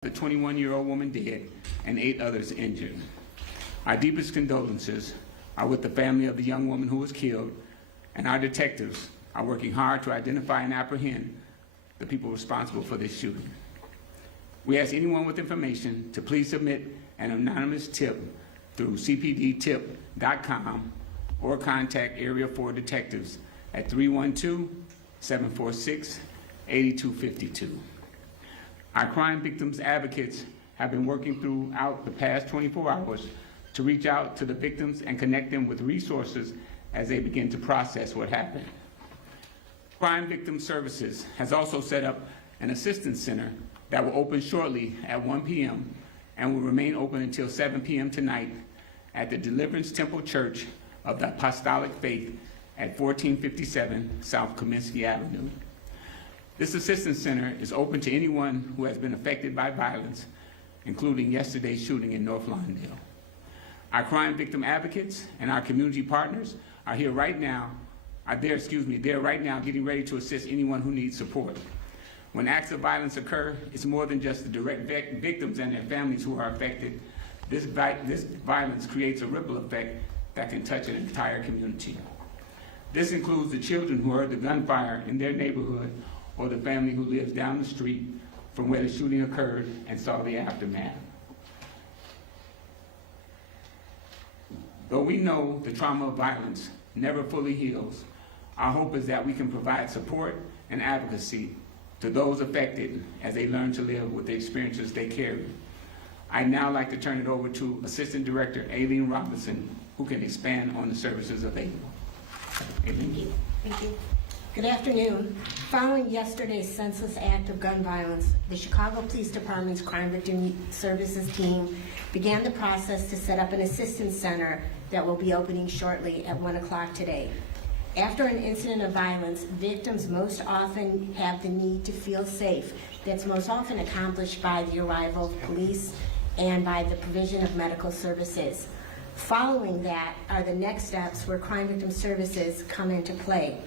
The 21-year-old woman dead and 8 others injured. Our deepest condolences are with the family of the young woman who was killed, and our detectives are working hard to identify and apprehend the people responsible for this shooting. We ask anyone with information to please submit an anonymous tip through cpdtip.com or contact Area 4 detectives at 312-746-8252. Our crime victims advocates have been working throughout the past 24 hours to reach out to the victims and connect them with resources as they begin to process what happened. Crime Victim Services has also set up an assistance center that will open shortly at 1 p.m. and will remain open until 7 p.m. tonight at the Deliverance Temple Church of the Apostolic Faith at 1457 South Comiskey Avenue. This assistance center is open to anyone who has been affected by violence, including yesterday's shooting in North Lawndale. Our crime victim advocates and our community partners are here right now, they're right now getting ready to assist anyone who needs support. When acts of violence occur, it's more than just the direct victims and their families who are affected. This violence creates a ripple effect that can touch an entire community. This includes the children who heard the gunfire in their neighborhood or the family who lives down the street from where the shooting occurred and saw the aftermath. Though we know the trauma of violence never fully heals, our hope is that we can provide support and advocacy to those affected as they learn to live with the experiences they carry. I'd now like to turn it over to Assistant Director Aileen Robinson, who can expand on the services available. Aileen. Thank you. Good afternoon. Following yesterday's senseless act of gun violence, the Chicago Police Department's Crime Victim Services team began the process to set up an assistance center that will be opening shortly at 1 o'clock today. After an incident of violence, victims most often have the need to feel safe. That's most often accomplished by the arrival of police and by the provision of medical services. Following that are the next steps where Crime Victim Services come into play.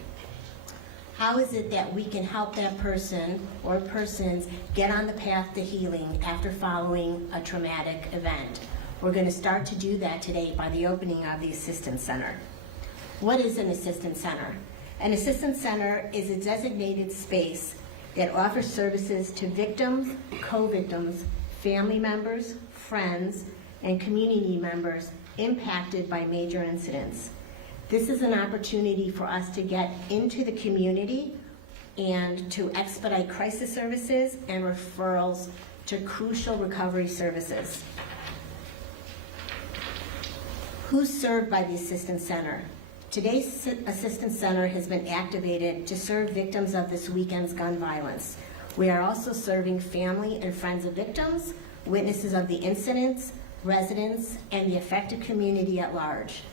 How is it that we can help that person or persons get on the path to healing after following a traumatic event? We're going to start to do that today by the opening of the Assistance Center. What is an Assistance Center? An Assistance Center is a designated space that offers services to victims, co-victims, family members, friends, and community members impacted by major incidents. This is an opportunity for us to get into the community and to expedite crisis services and referrals to crucial recovery services. Who's served by the Assistance Center? Today's Assistance Center has been activated to serve victims of this weekend's gun violence. We are also serving family and friends of victims, witnesses of the incidents, residents, and the affected community at large.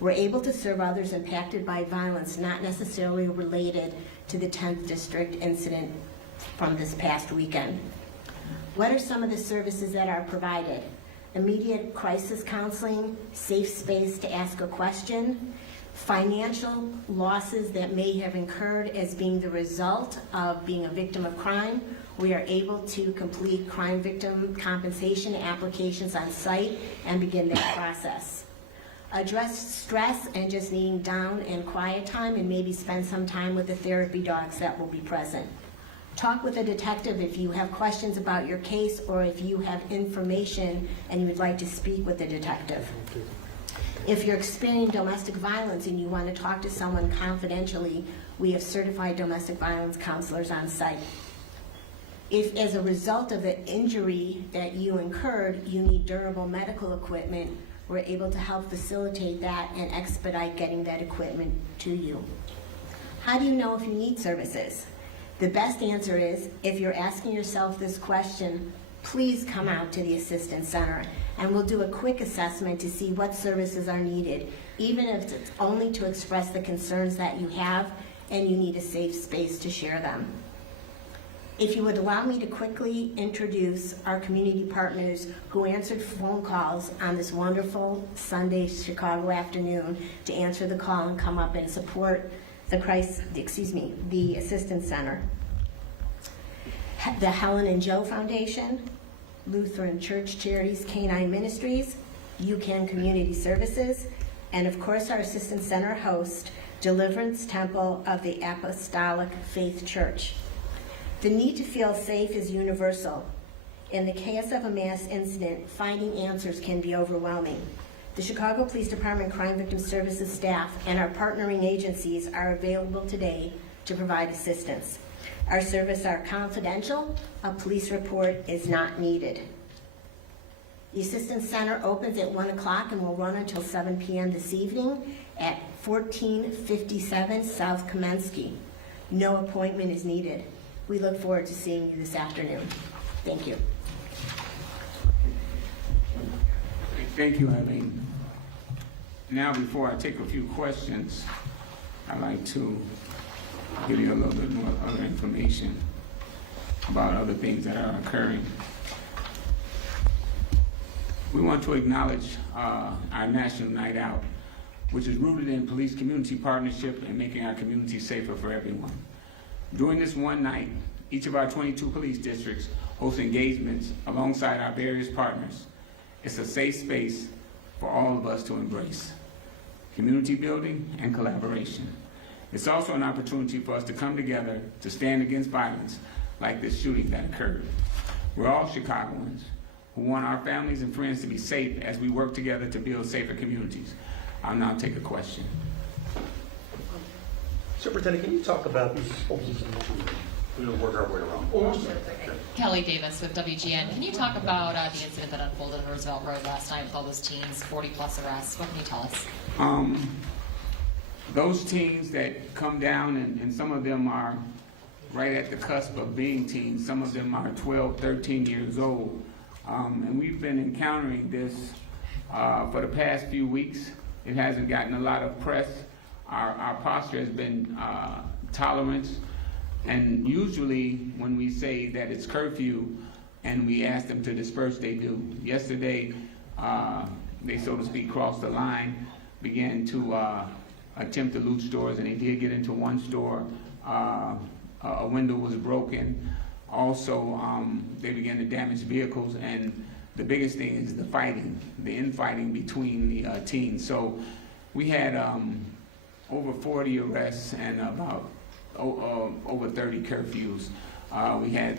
We're able to serve others impacted by violence not necessarily related to the 10th District incident from this past weekend. What are some of the services that are provided? Immediate crisis counseling, safe space to ask a question, financial losses that may have incurred as being the result of being a victim of crime. We are able to complete crime victim compensation applications on site and begin that process. Address stress and just needing down and quiet time, and maybe spend some time with the therapy dogs that will be present. Talk with a detective if you have questions about your case or if you have information and you would like to speak with the detective. If you're experiencing domestic violence and you want to talk to someone confidentially, we have certified domestic violence counselors on site. If as a result of the injury that you incurred, you need durable medical equipment, we're able to help facilitate that and expedite getting that equipment to you. How do you know if you need services? The best answer is, if you're asking yourself this question, please come out to the Assistance Center and we'll do a quick assessment to see what services are needed, even if it's only to express the concerns that you have and you need a safe space to share them. If you would allow me to quickly introduce our community partners who answered phone calls on this wonderful Sunday Chicago afternoon to answer the call and come up and support the Assistance Center. The Helen and Joe Foundation, Lutheran Church Charities Canine Ministries, UCAN Community Services, and of course our Assistance Center host, Deliverance Temple of the Apostolic Faith Church. The need to feel safe is universal. In the chaos of a mass incident, finding answers can be overwhelming. The Chicago Police Department Crime Victim Services staff and our partnering agencies are available today to provide assistance. Our services are confidential. A police report is not needed. The Assistance Center opens at 1 o'clock and will run until 7 p.m. this evening at 1457 South Kamensky. No appointment is needed. We look forward to seeing you this afternoon. Thank you. Thank you, Eileen. Now, before I take a few questions, I'd like to give you a little bit more other information about other things that are occurring. We want to acknowledge our National Night Out, which is rooted in police community partnership and making our community safer for everyone. During this one night, each of our 22 police districts host engagements alongside our various partners. It's a safe space for all of us to embrace. Community building and collaboration. It's also an opportunity for us to come together to stand against violence like this shooting that occurred. We're all Chicagoans who want our families and friends to be safe as we work together to build safer communities. I'll now take a question. Superintendent, can you talk about these proposals? We'll work our way around. Kelly Davis with WGN. Can you talk about the incident that unfolded on Roosevelt Road last night with all those teens, 40-plus arrests? What can you tell us? Those teens that come down, and some of them are right at the cusp of being teens. Some of them are 12, 13 years old. And we've been encountering this for the past few weeks. It hasn't gotten a lot of press. Our posture has been tolerance. And usually when we say that it's curfew and we ask them to disperse, they do. Yesterday, they, so to speak, crossed the line, began to attempt to loot stores, and they did get into one store. A window was broken. Also, they began to damage vehicles, and the biggest thing is the infighting between the teens. So we had over 40 arrests and about over 30 curfews. We had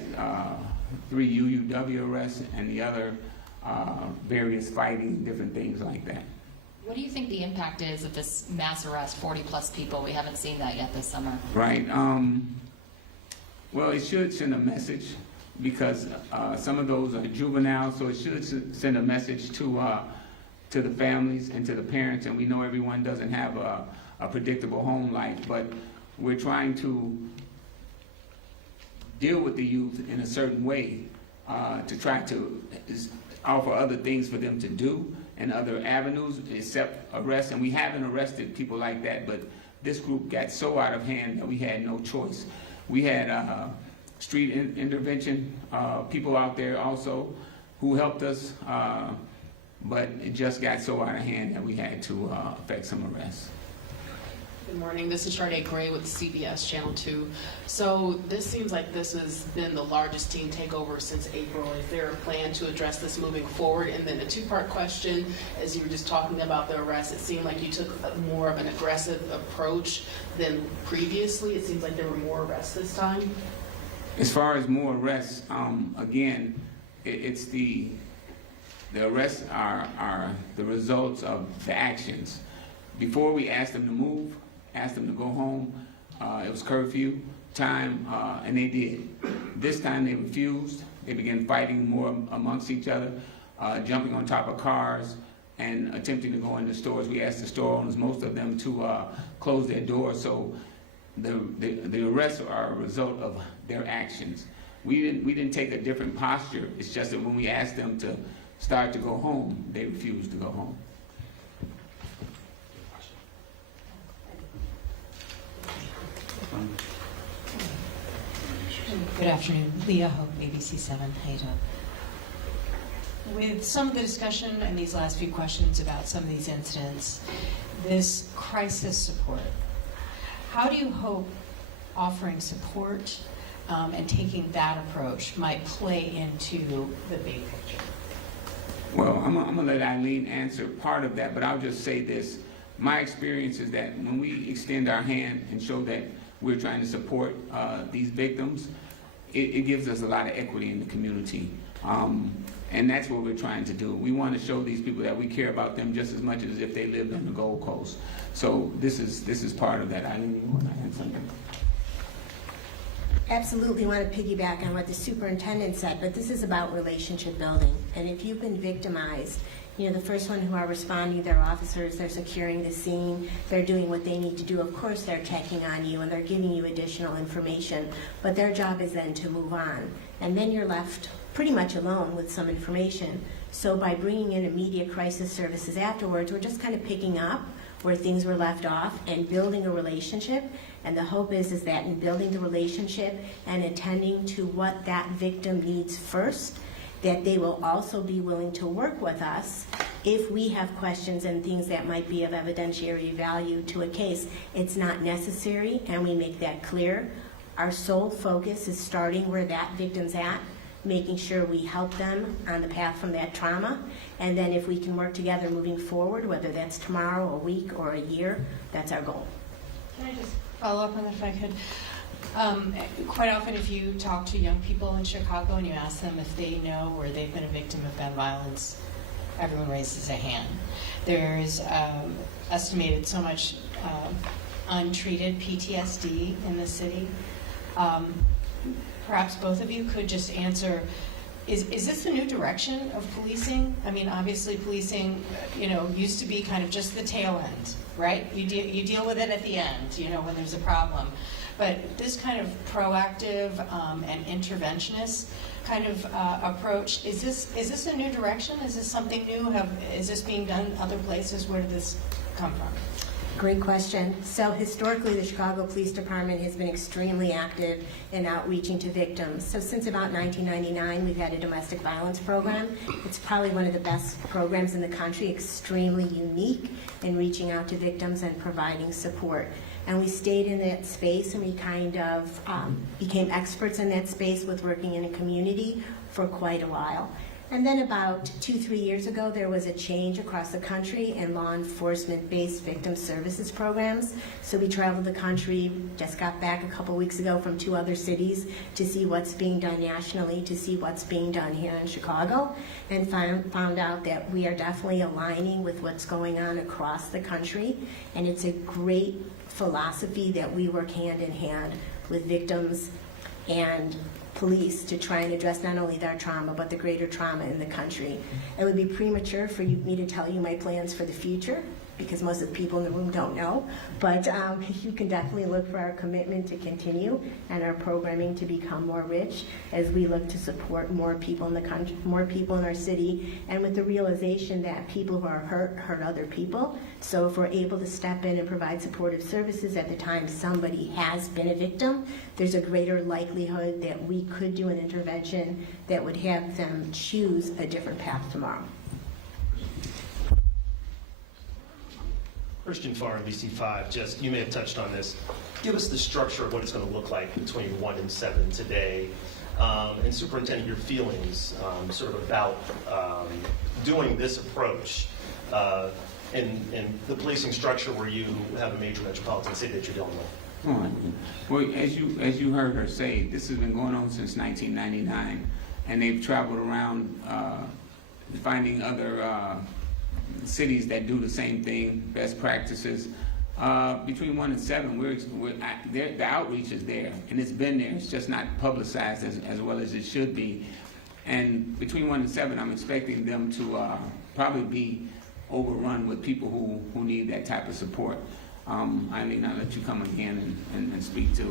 3 UUW arrests and the other various fighting, different things like that. What do you think the impact is of this mass arrest, 40-plus people? We haven't seen that yet this summer. Right. Well, it should send a message because some of those are juvenile, so it should send a message to the families and to the parents. And we know everyone doesn't have a predictable home life, but we're trying to deal with the youth in a certain way to try to offer other things for them to do and other avenues except arrest. And we haven't arrested people like that, but this group got so out of hand that we had no choice. We had street intervention people out there also who helped us, but it just got so out of hand that we had to effect some arrests. Good morning, this is Sharday Gray with CBS Channel 2. So this seems like this has been the largest teen takeover since April. Is there a plan to address this moving forward? And then a two-part question, as you were just talking about the arrest, it seemed like you took more of an aggressive approach than previously. It seems like there were more arrests this time. As far as more arrests, again, it's the arrests are the results of the actions. Before we asked them to move, asked them to go home, it was curfew time, and they did. This time they refused. They began fighting more amongst each other, jumping on top of cars and attempting to go into stores. We asked the store owners, most of them, to close their doors. So the arrests are a result of their actions. We didn't take a different posture. It's just that when we asked them to start to go home, they refused to go home. Good afternoon. Leah Hope, ABC7. How you doing? With some of the discussion and these last few questions about some of these incidents, this crisis support, how do you hope offering support and taking that approach might play into the big picture? Well, I'm gonna let Eileen answer part of that, but I'll just say this. My experience is that when we extend our hand and show that we're trying to support these victims, it gives us a lot of equity in the community. And that's what we're trying to do. We want to show these people that we care about them just as much as if they lived on the Gold Coast. So this is part of that. Eileen, you want to add something? Absolutely want to piggyback on what the superintendent said, but this is about relationship building. And if you've been victimized, the first one who are responding, they're officers, they're securing the scene, they're doing what they need to do. Of course, they're checking on you and they're giving you additional information, but their job is then to move on. And then you're left pretty much alone with some information. So by bringing in immediate crisis services afterwards, we're just kind of picking up where things were left off and building a relationship. And the hope is that in building the relationship and attending to what that victim needs first, that they will also be willing to work with us if we have questions and things that might be of evidentiary value to a case. It's not necessary, and we make that clear. Our sole focus is starting where that victim's at, making sure we help them on the path from that trauma, and then if we can work together moving forward, whether that's tomorrow, a week, or a year, that's our goal. Can I just follow up on that if I could? Quite often if you talk to young people in Chicago and you ask them if they know or they've been a victim of gun violence, everyone raises a hand. There's estimated so much untreated PTSD in the city. Perhaps both of you could just answer, is this the new direction of policing? I mean, obviously policing, used to be kind of just the tail end, right? You deal with it at the end, when there's a problem. But this kind of proactive and interventionist kind of approach, is this a new direction? Is this something new? Is this being done other places? Where did this come from? Great question. So historically, the Chicago Police Department has been extremely active in outreaching to victims. So since about 1999, we've had a domestic violence program. It's probably one of the best programs in the country, extremely unique in reaching out to victims and providing support. And we stayed in that space, and we kind of became experts in that space with working in a community for quite a while. And then about 2-3 years ago, there was a change across the country in law enforcement-based victim services programs. So we traveled the country, just got back a couple weeks ago from 2 other cities to see what's being done nationally, to see what's being done here in Chicago, and found out that we are definitely aligning with what's going on across the country. And it's a great philosophy that we work hand in hand with victims and police to try and address not only their trauma, but the greater trauma in the country. It would be premature for me to tell you my plans for the future, because most of the people in the room don't know, but you can definitely look for our commitment to continue and our programming to become more rich as we look to support more people in the country, more people in our city, and with the realization that people who are hurt other people. So if we're able to step in and provide supportive services at the time somebody has been a victim, there's a greater likelihood that we could do an intervention that would have them choose a different path tomorrow. Christian Farr, VC5, just, you may have touched on this. Give us the structure of what it's going to look like between 1 and 7 today. And Superintendent, your feelings sort of about doing this approach in the policing structure where you have a major metropolitan city that you're dealing with. All right. Well, as you heard her say, this has been going on since 1999, and they've traveled around finding other cities that do the same thing, best practices. Between 1 and 7, the outreach is there, and it's been there. It's just not publicized as well as it should be. And between 1 and 7, I'm expecting them to probably be overrun with people who need that type of support. Eileen, I'll let you come again and speak to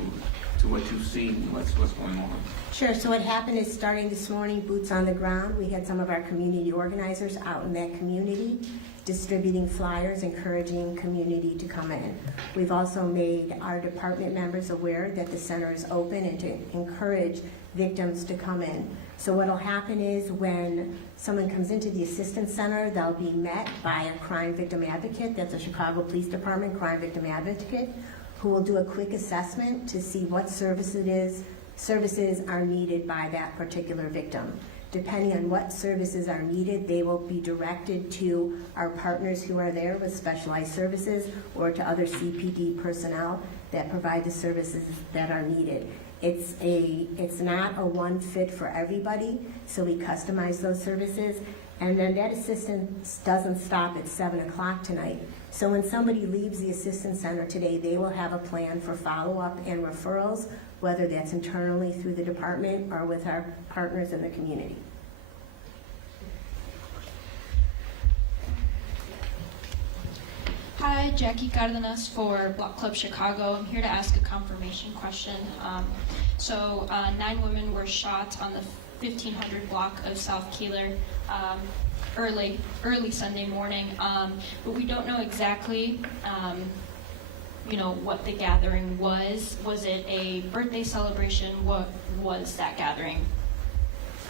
what you've seen, what's going on. Sure. So what happened is, starting this morning, boots on the ground, we had some of our community organizers out in that community distributing flyers, encouraging community to come in. We've also made our department members aware that the center is open and to encourage victims to come in. So what will happen is, when someone comes into the assistance center, they'll be met by a crime victim advocate. That's a Chicago Police Department crime victim advocate, who will do a quick assessment to see what service it is services are needed by that particular victim. Depending on what services are needed, they will be directed to our partners who are there with specialized services or to other CPD personnel that provide the services that are needed. It's not a one fit for everybody, so we customize those services. And then that assistance doesn't stop at 7 o'clock tonight. So when somebody leaves the assistance center today, they will have a plan for follow-up and referrals, whether that's internally through the department or with our partners in the community. Hi, Jackie Cardenas for Block Club Chicago. I'm here to ask a confirmation question. 9 women were shot on the 1500 block of South Keeler early Sunday morning, but we don't know exactly, what the gathering was. Was it a birthday celebration? What was that gathering?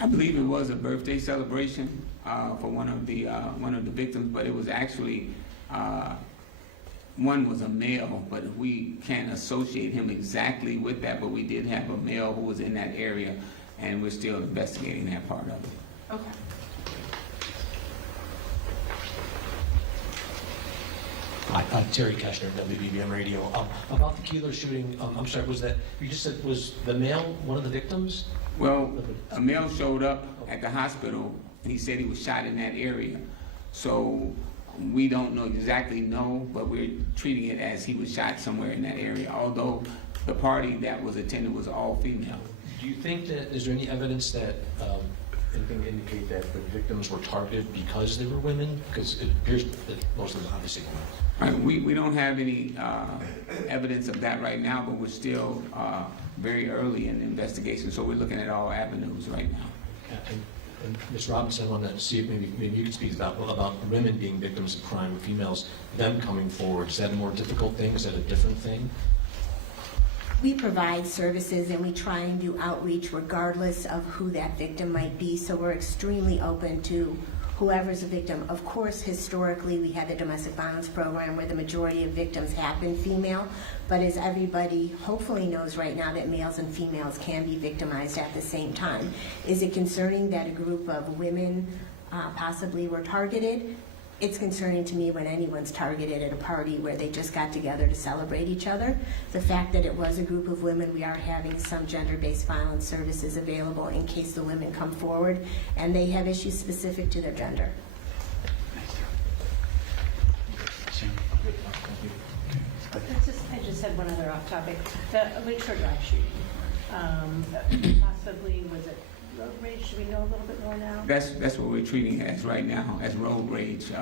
I believe it was a birthday celebration for one of the victims, but it was actually one was a male, but we can't associate him exactly with that. But we did have a male who was in that area, and we're still investigating that part of it. Okay. Hi, Terry Keshner, WBBM Radio. About the Keeler shooting, I'm sorry, was that, you just said, was the male one of the victims? Well, a male showed up at the hospital, and he said he was shot in that area. So we don't exactly know, but we're treating it as he was shot somewhere in that area, although the party that was attended was all female. Do you think that, is there any evidence that, anything to indicate that the victims were targeted because they were women? Because it appears that most of them obviously were. Right, we don't have any evidence of that right now, but we're still very early in the investigation, so we're looking at all avenues right now. And Ms. Robinson, I want to see if maybe you could speak about women being victims of crime, with females, them coming forward. Is that a more difficult thing? Is that a different thing? We provide services and we try and do outreach regardless of who that victim might be, so we're extremely open to whoever's a victim. Of course, historically, we had the domestic violence program where the majority of victims have been female, but as everybody hopefully knows right now, that males and females can be victimized at the same time. Is it concerning that a group of women possibly were targeted? It's concerning to me when anyone's targeted at a party where they just got together to celebrate each other. The fact that it was a group of women, we are having some gender-based violence services available in case the women come forward and they have issues specific to their gender. I just had one other off topic. The Lakeshore Drive shooting. Possibly, was it road rage? Do we know a little bit more now? That's what we're treating it as right now, as road rage.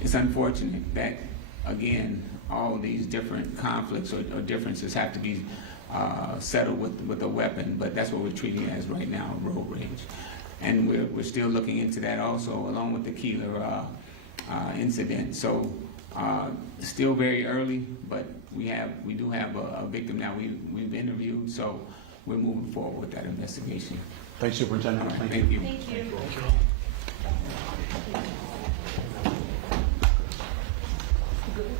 It's unfortunate that, again, all these different conflicts or differences have to be settled with a weapon, but that's what we're treating it as right now, road rage. And we're still looking into that also, along with the Keeler incident. So still very early, but we do have a victim now we've interviewed, so we're moving forward with that investigation. Thanks, Superintendent. All right, thank you. Thank you. Good.